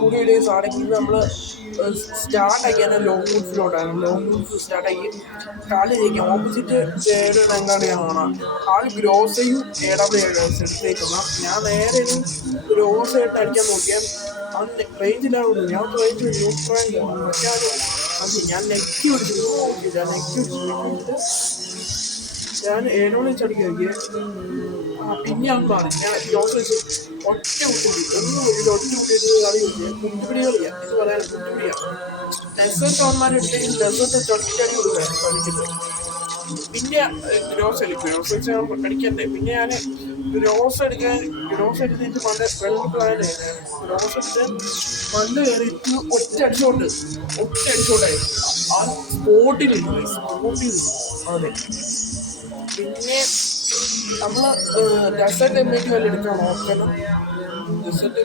കൂടി ആണെങ്കിൽ നമ്മൾ സ്റ്റാർട്ടാക്കിയാണ് ലോങ് മൂവ്സിലോട്ടാണ്. ലോങ് മൂവ്സ് സ്റ്റാർട്ടാക്കി കാലിലേക്ക് ഓപ്പോസിറ്റ് എങ്ങാടിയാണ് കാണാം. ആൾ ഗ്രോസയും എടുത്തേക്കുന്ന ഞാൻ നേരെ ഒരു ഗ്രോസായിട്ട് അടിക്കാൻ നോക്കിയാൽ അത് റേഞ്ചിലാവുള്ളൂ. ഞാൻ റേഞ്ച് ന്യൂട്രാങ്കിലാണ്. പക്ഷേ അത് ഞാൻ നെക്കി പിടിച്ചിട്ട് നോക്കിയില്ല. നെക്കി പിടിച്ചിട്ട് ഞാൻ ഏഴോളം ചടിക്കുക. പിന്നെ അങ്ങ് മാറി ഞാൻ ഗ്രോസ് വെച്ച് ഒറ്റ കുട്ടി ഒന്നും ഒറ്റ കുട്ടിയിട്ട് കളി കുട്ടിപ്പിടി കളിയാ എന്ന് പറയാൻ കുട്ടിപ്പിടിയാ. ഡെസേർട്ട് അവന്മാരെടുത്തെങ്കിൽ ഡെസേർട്ട് ഒറ്റടി കൊടുക്കുക കളിച്ചിട്ട്. പിന്നെ ഗ്രോസ് അടിക്കണ്ടേ. പിന്നെ ഞാൻ ഗ്രോസ് എടുത്തിട്ട് പണ്ട് വെള്ളം പ്ലാൻ ഗ്രോസ് എടുത്ത് പണ്ട് കയറിയിട്ട് ഒറ്റ അടിച്ചോണ്ടായി ആ സ്പോട്ടിൽ അതെ. പിന്നെ നമ്മൾ ഡെസേർട്ട് എമ്മേക്ക് വല്ല എടുക്കാൻ നോക്കണം. ഡെസേർട്ട്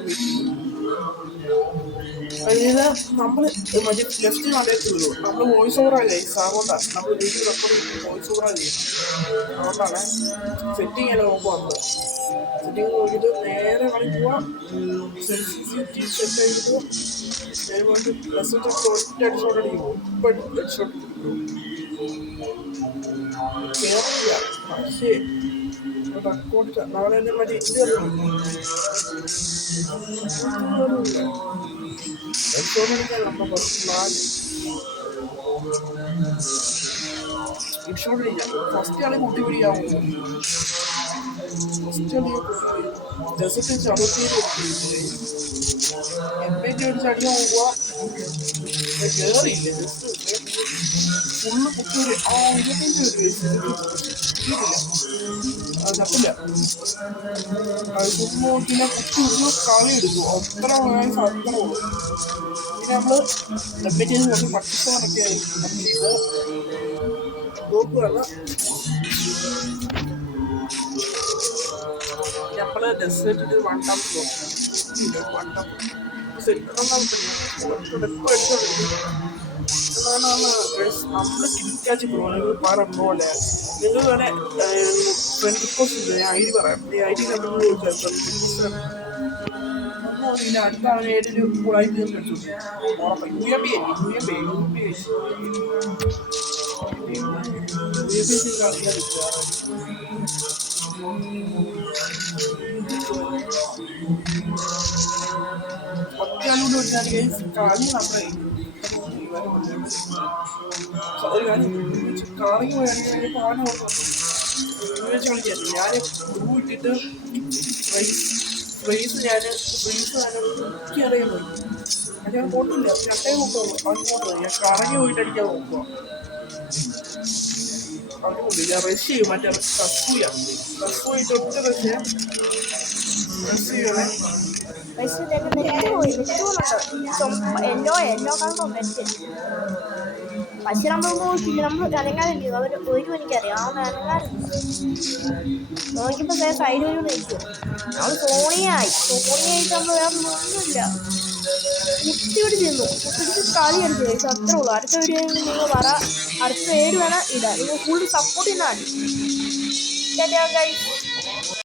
അതിൽ നമ്മൾ മറ്റേ ലെഫ്റ്റ് കണ്ടേറ്റുള്ളൂ. നമ്മൾ വോയിസ് ഓവറാണ് ഗൈസ്. അതുകൊണ്ടാണ് നമ്മൾ വീട്ടിൽ റെക്കോർഡ് വോയിസ് ഓവറാണ് ചെയ്യുന്നത്. അതുകൊണ്ടാണ് സെറ്റിങ് എല്ലാം നോക്കുക. വന്നത് സെറ്റിങ് നോക്കിയിട്ട് നേരെ കളി പോവാം. സെറ്റ് ആയിട്ട് നേരെ പോയിട്ട് ഡെസേർട്ട് ഒറ്റ അടിച്ചോട്ട് അടിക്കുമോ. ഇപ്പം അടിച്ചോട്ട് കേറില്ല. പക്ഷേ റെക്കോർഡ് നാളെ തന്നെ മറ്റേ ഇത് ഇൻഷോട്ടില്ല. ഫസ്റ്റ് കളി കൂട്ടി പിടിക്കാമോ. ഫസ്റ്റ് കളി ഡെസേർട്ട് ചവിട്ടിയിട്ട് എമ്മേറ്റ് അടിച്ച് അടിക്കാൻ പോവുക. കേറിയില്ല. ജസ്റ്റ് ഫുള്ള് കുത്തൂര് 25 വയസ്സ് തപ്പില്ല. അത് നോക്കില്ല. കുത്തി കളി എടുക്കും. അത്ര വയസ്സ് അത്ര ഉള്ളൂ. പിന്നെ നമ്മൾ ഡെബറ്റ് ചെയ്ത് കുറച്ച് പട്ടിസോണൊക്കെ ചെയ്ത് നോക്കുകയാണ്. നമ്മള് ഡെസേർട്ട് വണ്ടം നമ്മള് കിക്കാച്ച് പോലെ നിങ്ങൾ വേണേ ഫ്രണ്ട് റിക്വസ്റ്റ് ഉണ്ട്. ഞാൻ ഐ ഡി പറയാം. ഈ ഐ ഡി നമ്പർ ചോദിച്ചാൽ പിന്നെ അടുത്ത ഏതൊരു കൂടായിട്ട് കളിച്ചു ഉറപ്പ്. ഒറ്റയാളോട് വെച്ചാൽ കളി നമ്മുടെ ഒരു കാര്യം കളി പോയാണെങ്കിൽ പാന ഉപയോഗിച്ച് കളിക്കാൻ ഞാൻ ഇട്ടിട്ട് ഫ്രീസ് അറിയാൻ പോയി. ഞാൻ പോട്ടില്ല. ചട്ടേ നോക്കുള്ളൂ. അങ്ങോട്ട് ഞാൻ കറങ്ങി പോയിട്ട് അടിക്കാൻ നോക്കുക. അതുകൊണ്ട് ഞാൻ റഷ് ചെയ്യും. മറ്റേ റഷ് ഒറ്റ റഷ് ചെയ്യണേ. പക്ഷെ നമ്മൾ അനങ്ങാറുണ്ട്. അവർ 1 മണിക്കറിയാം. അവൻ അനങ്ങാറുണ്ട്. നോക്കിയപ്പോ സൈഡ് വഴി നിൽക്കും. അവൾ സോണിയായിട്ട് നമ്മൾ വേറെ ഒന്നുമില്ല. കുത്തിയോട് ചെന്നു. കുത്തിട്ട് കളി അടിച്ചു കഴിച്ചു. അത്രേ ഉള്ളൂ. അടുത്ത വീഡിയോ നിങ്ങൾ പറ. അടുത്ത പേര് വേണം ഇടാൻ. നിങ്ങൾ ഫുൾ സപ്പോർട്ട് ചെയ്യുന്നതാണ്.